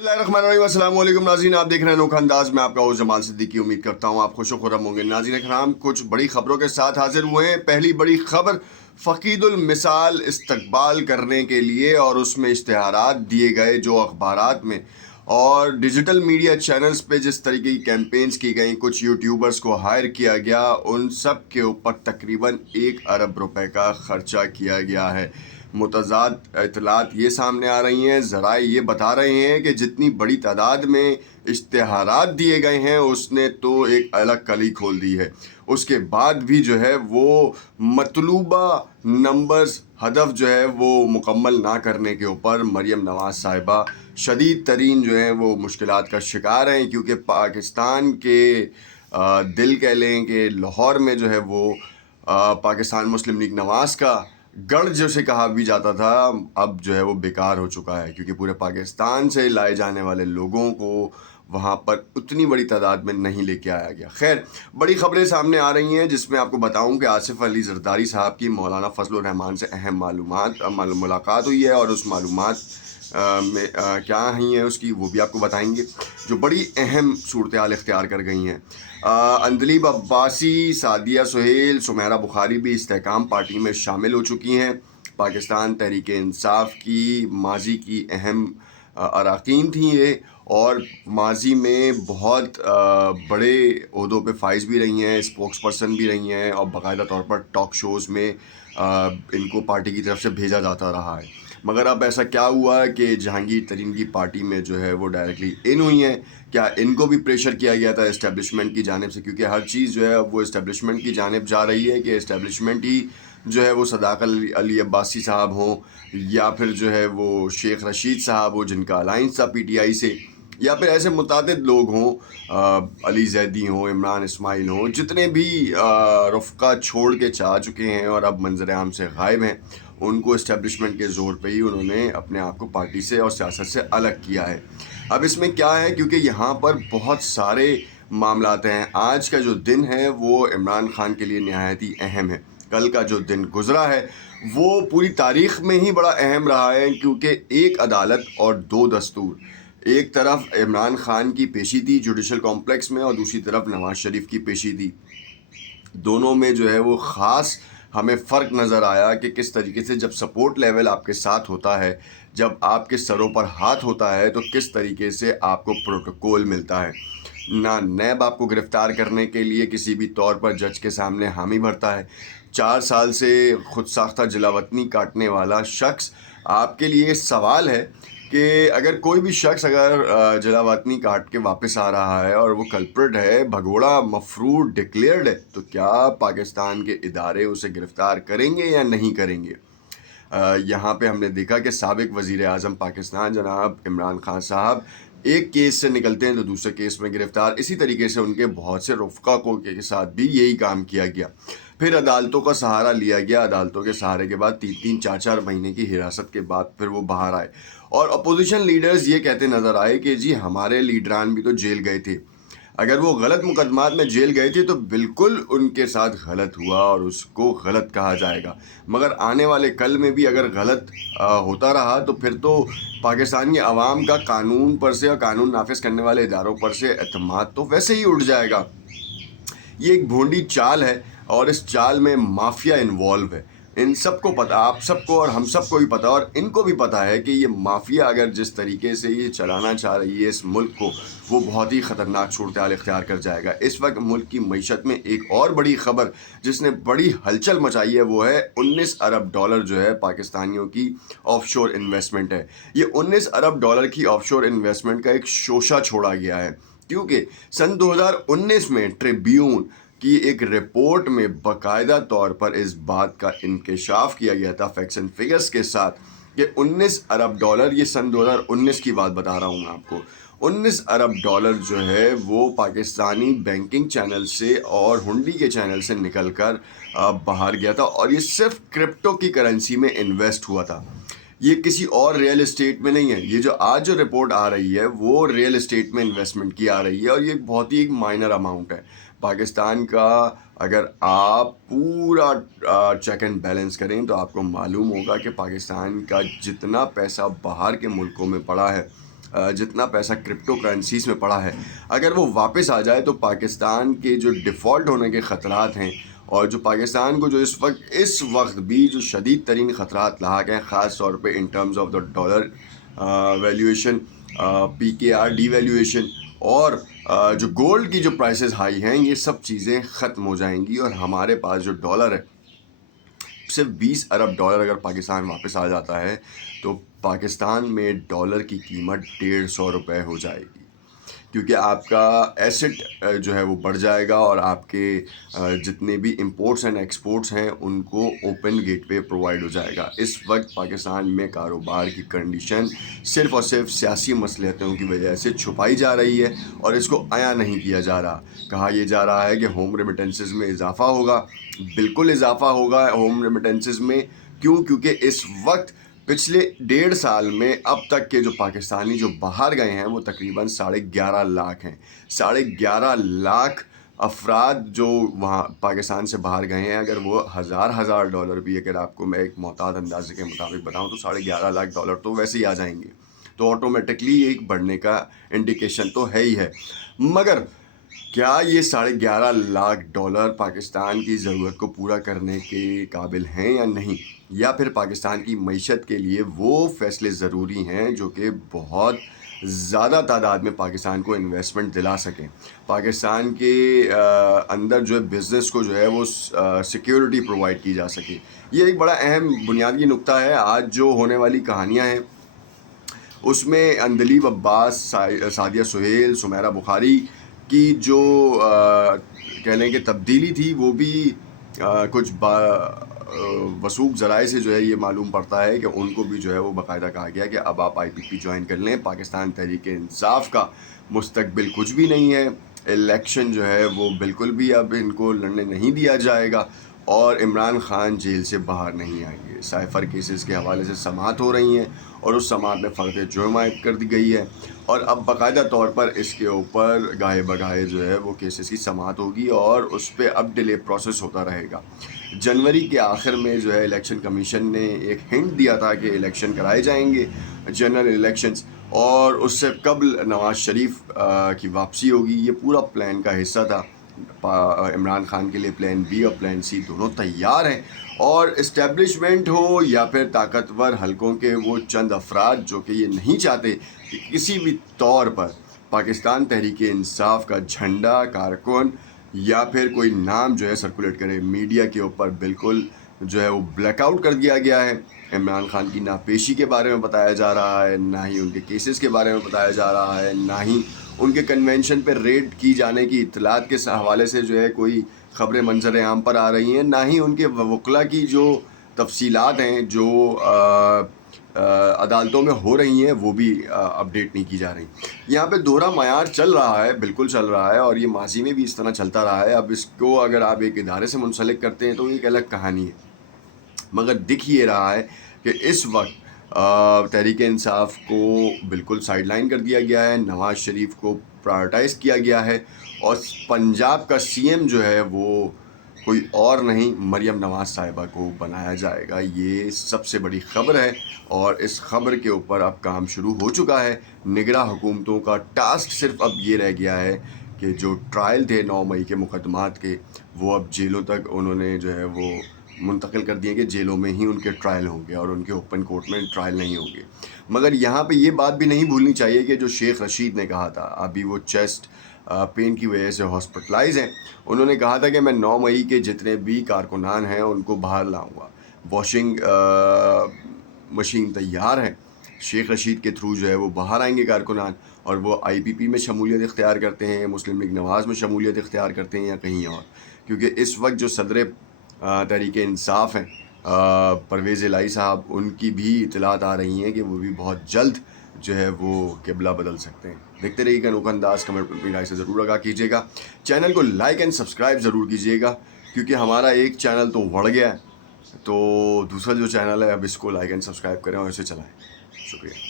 अस्सलाम वालेकुम नाज़रीन, आप देख रहे हैं अनोखा अंदाज में आपका जमाल सिद्दीकी। उम्मीद करता हूँ आप खुश खुर्रम होंगे। नाज़रीन इकराम, कुछ बड़ी खबरों के साथ हाजिर हुए हैं। पहली बड़ी खबर, फ़कीदुल मिसाल इस्तकबाल करने के लिए और उसमें इश्तिहारात दिए गए जो अखबारात में और डिजिटल मीडिया चैनल्स पे जिस तरीके की कैंपेन्स की गई, कुछ यूट्यूबर्स को हायर किया गया, उन सब के ऊपर तकरीबन 1 अरब रुपए का ख़र्चा किया गया है। मुतज़ाद इतलात ये सामने आ रही हैं, ज़राए ये बता रहे हैं कि जितनी बड़ी तादाद में इश्तिहारात दिए गए हैं उसने तो एक अलग कली खोल दी है। उसके बाद भी जो है वो मतलूबा नंबर्स हदफ जो है वो मुकम्मल ना करने के ऊपर मरियम नवाज़ साहिबा शदीद तरीन जो है वो मुश्किलात का शिकार हैं, क्योंकि पाकिस्तान के दिल कह लें कि लाहौर में जो है वो पाकिस्तान मुस्लिम लीग नवाज़ का गढ़ जैसे कहा भी जाता था, अब जो है वो बेकार हो चुका है, क्योंकि पूरे पाकिस्तान से लाए जाने वाले लोगों को वहाँ पर उतनी बड़ी तादाद में नहीं लेके आया गया। खैर, बड़ी खबरें सामने आ रही हैं जिसमें आपको बताऊं कि आसिफ अली जरदारी साहब की मौलाना फजलुर रहमान से अहम मुलाकात हुई है, और उस मालूमात में क्या हुई है उसकी वो भी आपको बताएंगे, जो बड़ी अहम सूरत हाल इख्तियार कर गई हैं। अंदलीब अब्बासी, सादिया सुहेल, सुमेरा बुखारी भी इस्तेहकाम पार्टी में शामिल हो चुकी हैं। पाकिस्तान तहरीक इंसाफ की माजी की अहम अरकान थी ये, और माजी में बहुत बड़े ओहदों पे फाइज भी रही हैं, स्पोक्स पर्सन भी रही हैं, और बाकायदा तौर पर टॉक शोज़ में इनको पार्टी की तरफ से भेजा जाता रहा है। मगर अब ऐसा क्या हुआ कि जहांगीर तरीन की पार्टी में जो है वो डायरेक्टली इन हुई हैं। क्या इनको भी प्रेशर किया गया था इस्टेब्लिशमेंट की जानिब से, क्योंकि हर चीज़ जो है अब वो इस्टेब्लिशमेंट की जानिब जा रही है कि इस्टेब्लिशमेंट ही जो है वो सदाकत अली अब्बासी साहब हों, या फिर जो है वो शेख रशीद साहब हो जिनका अलाइंस था पीटीआई से, या फिर ऐसे मुतादिद लोग हों, अली जैदी हों, इमरान इस्माइल हों, जितने भी रफ़्का छोड़ के जा चुके हैं और अब मंजर आम से गायब हैं, उनको इस्टेब्लिशमेंट के ज़ोर पे ही उन्होंने अपने आप को पार्टी से और सियासत से अलग किया है। अब इसमें क्या है, क्योंकि यहाँ पर बहुत सारे मामलात हैं। आज का जो दिन है वो इमरान खान के लिए नहायत ही अहम है। कल का जो दिन गुज़रा है वो पूरी तारीख़ में ही बड़ा अहम रहा है, क्योंकि एक अदालत और दो दस्तूर, एक तरफ इमरान खान की पेशी थी जुडिशल कॉम्प्लेक्स में और दूसरी तरफ नवाज़ शरीफ की पेशी थी। दोनों में जो है वो ख़ास हमें फ़र्क नज़र आया कि किस तरीके से जब सपोर्ट लेवल आपके साथ होता है, जब आपके सरों पर हाथ होता है, तो किस तरीके से आपको प्रोटोकॉल मिलता है। ना नैब आपको गिरफ़्तार करने के लिए किसी भी तौर पर जज के सामने हामी भरता है। 4 साल से खुद साख्ता जलावतनी काटने वाला शख्स, आपके लिए सवाल है कि अगर कोई भी शख्स अगर जलावतनी काट के वापस आ रहा है और वो कल्प्रिट है, भगोड़ा मफरूर डिक्लेयर्ड है, तो क्या पाकिस्तान के इदारे उसे गिरफ़्तार करेंगे या नहीं करेंगे। यहाँ पे हमने देखा कि साबिक वज़ीर आज़म पाकिस्तान जनाब इमरान खान साहब एक केस से निकलते हैं तो दूसरे केस में गिरफ़्तार। इसी तरीके से उनके बहुत से रफ़्का को के साथ भी यही काम किया गया। फिर अदालतों का सहारा लिया गया, अदालतों के सहारे के बाद 3-3, 4-4 महीने की हिरासत के बाद फिर वो बाहर आए, और अपोजिशन लीडर्स ये कहते नज़र आए कि जी हमारे लीडरान भी तो जेल गए थे। अगर वो गलत मुकदमात में जेल गए थे तो बिल्कुल उनके साथ गलत हुआ और उसको गलत कहा जाएगा, मगर आने वाले कल में भी अगर गलत होता रहा तो फिर तो पाकिस्तान की आवाम का कानून पर से और कानून नाफिज करने वाले इदारों पर से एतमाद तो वैसे ही उड़ जाएगा। ये एक भोंडी चाल है और इस चाल में माफिया इन्वॉल्व है। इन सबको पता, आप सबको और हम सबको भी पता, और इनको भी पता है कि ये माफिया अगर जिस तरीके से ये चलाना चाह रही है इस मुल्क को, वो बहुत ही ख़तरनाक सूरत हाल इख्तियार कर जाएगा। इस वक्त मुल्क की मईशत में एक और बड़ी ख़बर जिसने बड़ी हलचल मचाई है वो है 19 अरब डॉलर जो है पाकिस्तानियों की ऑफशोर इन्वेस्टमेंट है। ये 19 अरब डॉलर की ऑफशोर इन्वेस्टमेंट का एक शोशा छोड़ा गया है, क्योंकि सन 2019 में ट्रिब्यून की एक रिपोर्ट में बाकायदा तौर पर इस बात का इंकशाफ किया गया था फैक्ट्स एंड फिगर्स के साथ कि 19 अरब डॉलर, ये सन 2019 की बात बता रहा हूँ मैं आपको, 19 अरब डॉलर जो है वो पाकिस्तानी बैंकिंग चैनल से और हुंडी के चैनल से निकल कर बाहर गया था, और ये सिर्फ क्रिप्टो की करेंसी में इन्वेस्ट हुआ था। ये किसी और रियल इस्टेट में नहीं है। ये जो आज जो रिपोर्ट आ रही है वो रियल इस्टेट में इन्वेस्टमेंट की आ रही है, और ये बहुत ही एक माइनर अमाउंट है। पाकिस्तान का अगर आप पूरा चेक एंड बैलेंस करें तो आपको मालूम होगा कि पाकिस्तान का जितना पैसा बाहर के मुल्कों में पड़ा है جتنا پیسہ کرپٹو کرنسیز میں پڑا ہے اگر وہ واپس آ جائے تو پاکستان کے جو ڈیفالٹ ہونے کے خطرات ہیں اور جو پاکستان کو جو اس وقت بھی جو شدید ترین خطرات لاحق ہیں خاص طور پہ in terms of the dollar valuation PKR devaluation اور جو گولڈ کی جو پرائسز ہائی ہیں یہ سب چیزیں ختم ہو جائیں گی اور ہمارے پاس جو ڈالر ہے صرف 20 ارب ڈالر اگر پاکستان واپس آ جاتا ہے تو پاکستان میں ڈالر کی قیمت 150 روپے ہو جائے گی کیونکہ آپ کا ایسٹ جو ہے وہ بڑھ جائے گا اور آپ کے جتنے بھی امپورٹس اینڈ ایکسپورٹس ہیں ان کو اوپن گیٹ پہ پرووائڈ ہو جائے گا. اس وقت پاکستان میں کاروبار کی کنڈیشن صرف اور صرف سیاسی مصلحتوں کی وجہ سے چھپائی جا رہی ہے اور اس کو عیاں نہیں کیا جا رہا. کہا یہ جا رہا ہے کہ ہوم ریمیٹنسز میں اضافہ ہوگا. بالکل اضافہ ہوگا ہوم ریمیٹنسز میں. کیونکہ اس وقت پچھلے 1.5 سال میں اب تک کے جو پاکستانی جو باہر گئے ہیں وہ تقریباً 11.5 لاکھ ہیں. 11.5 لاکھ افراد جو وہاں پاکستان سے باہر گئے ہیں اگر وہ ہزار ڈالر بھی اگر آپ کو میں ایک محتاط اندازے کے مطابق بتاؤں تو 11.5 لاکھ ڈالر تو ویسے ہی آ جائیں گے تو آٹومیٹکلی ایک بڑھنے کا انڈیکیشن تو ہے ہی ہے. مگر کیا یہ 11.5 لاکھ ڈالر پاکستان کی ضرورت کو پورا کرنے کے قابل ہیں یا نہیں, یا پھر پاکستان کی معیشت کے لیے وہ فیصلے ضروری ہیں جو کہ بہت زیادہ تعداد میں پاکستان کو انویسٹمنٹ دلا سکیں, پاکستان کے اندر جو ہے بزنس کو جو ہے وہ سیکیورٹی پرووائڈ کی جا سکے. یہ ایک بڑا اہم بنیادی نقطہ ہے. آج جو ہونے والی کہانیاں ہیں اس میں اندلیب عباس, سعدیہ سہیل, سمیرہ بخاری کی جو کہہ لیں کہ تبدیلی تھی وہ بھی کچھ وثوق ذرائع سے جو ہے یہ معلوم پڑتا ہے کہ ان کو بھی جو ہے وہ باقاعدہ کہا گیا کہ اب آپ IPP جوائن کر لیں. پاکستان تحریک انصاف کا مستقبل کچھ بھی نہیں ہے. الیکشن جو ہے وہ بالکل بھی اب ان کو لڑنے نہیں دیا جائے گا اور عمران خان جیل سے باہر نہیں آئیں گے. سائفر کیسز کے حوالے سے سماعت ہو رہی ہیں اور اس سماعت میں فرد جرم عائد کر دی گئی ہے اور اب باقاعدہ طور پر اس کے اوپر گاہے بگاہے جو ہے وہ کیسز کی سماعت ہوگی اور اس پہ اب ڈیلے پروسیس ہوتا رہے گا. جنوری کے آخر میں جو ہے الیکشن کمیشن نے ایک ہنٹ دیا تھا کہ الیکشن کرائے جائیں گے, جنرل الیکشنز, اور اس سے قبل نواز شریف کی واپسی ہوگی. یہ پورا پلان کا حصہ تھا. عمران خان کے لیے پلان B اور پلان C دونوں تیار ہیں اور اسٹیبلشمنٹ ہو یا پھر طاقتور حلقوں کے وہ چند افراد جو کہ یہ نہیں چاہتے کہ کسی بھی طور پر پاکستان تحریک انصاف کا جھنڈا, کارکن یا پھر کوئی نام جو ہے سرکولیٹ کرے. میڈیا کے اوپر بالکل جو ہے وہ بلیک آؤٹ کر دیا گیا ہے. عمران خان کی ناپیشی کے بارے میں بتایا جا رہا ہے, نہ ہی ان کے کیسز کے بارے میں بتایا جا رہا ہے, نہ ہی ان کے کنونشن پہ ریڈ کی جانے کی اطلاعات کے حوالے سے جو ہے کوئی خبریں منظر عام پر آ رہی ہیں, نہ ہی ان کے وکلاء کی جو تفصیلات ہیں جو عدالتوں میں ہو رہی ہیں وہ بھی اپڈیٹ نہیں کی جا رہی. یہاں پہ دوہرا معیار چل رہا ہے, بالکل چل رہا ہے اور یہ ماضی میں بھی اس طرح چلتا رہا ہے. اب اس کو اگر آپ ایک ادارے سے منسلک کرتے ہیں تو ایک الگ کہانی ہے, مگر دکھ یہ رہا ہے کہ اس وقت تحریک انصاف کو بالکل سائیڈ لائن کر دیا گیا ہے, نواز شریف کو پرائورٹائز کیا گیا ہے اور پنجاب کا CM جو ہے وہ کوئی اور نہیں مریم نواز صاحبہ کو بنایا جائے گا. یہ سب سے بڑی خبر ہے اور اس خبر کے اوپر اب کام شروع ہو چکا ہے. نگراں حکومتوں کا ٹاسک صرف اب یہ رہ گیا ہے کہ جو ٹرائل تھے 9 مئی کے مقدمات کے وہ اب جیلوں تک انہوں نے جو ہے وہ منتقل کر دیے کہ جیلوں میں ہی ان کے ٹرائل ہوں گے اور ان کے اوپن کورٹ میں ٹرائل نہیں ہوں گے. مگر یہاں پہ یہ بات بھی نہیں بھولنی چاہیے کہ جو شیخ رشید نے کہا تھا, ابھی وہ چیسٹ پین کی وجہ سے ہاسپٹلائز ہیں, انہوں نے کہا تھا کہ میں 9 مئی کے جتنے بھی کارکنان ہیں ان کو باہر لاؤں گا. واشنگ مشین تیار ہے, شیخ رشید کے تھرو جو ہے وہ باہر آئیں گے کارکنان اور وہ IPP میں شمولیت اختیار کرتے ہیں, مسلم لیگ نواز میں شمولیت اختیار کرتے ہیں یا کہیں اور. کیونکہ اس وقت جو صدر تحریک انصاف ہیں پرویز الہی صاحب, ان کی بھی اطلاعات آ رہی ہیں کہ وہ بھی بہت جلد جو ہے وہ قبلہ بدل سکتے ہیں. دیکھتے رہیے گا انوکھا انداز, کمنٹ اپنی رائے سے ضرور آگاہ کیجیے گا. چینل کو لائک اینڈ سبسکرائب ضرور کیجیے گا کیونکہ ہمارا ایک چینل تو بڑھ گیا ہے تو دوسرا جو چینل ہے اب اس کو لائک اینڈ سبسکرائب کریں اور اسے چلائیں. شکریہ.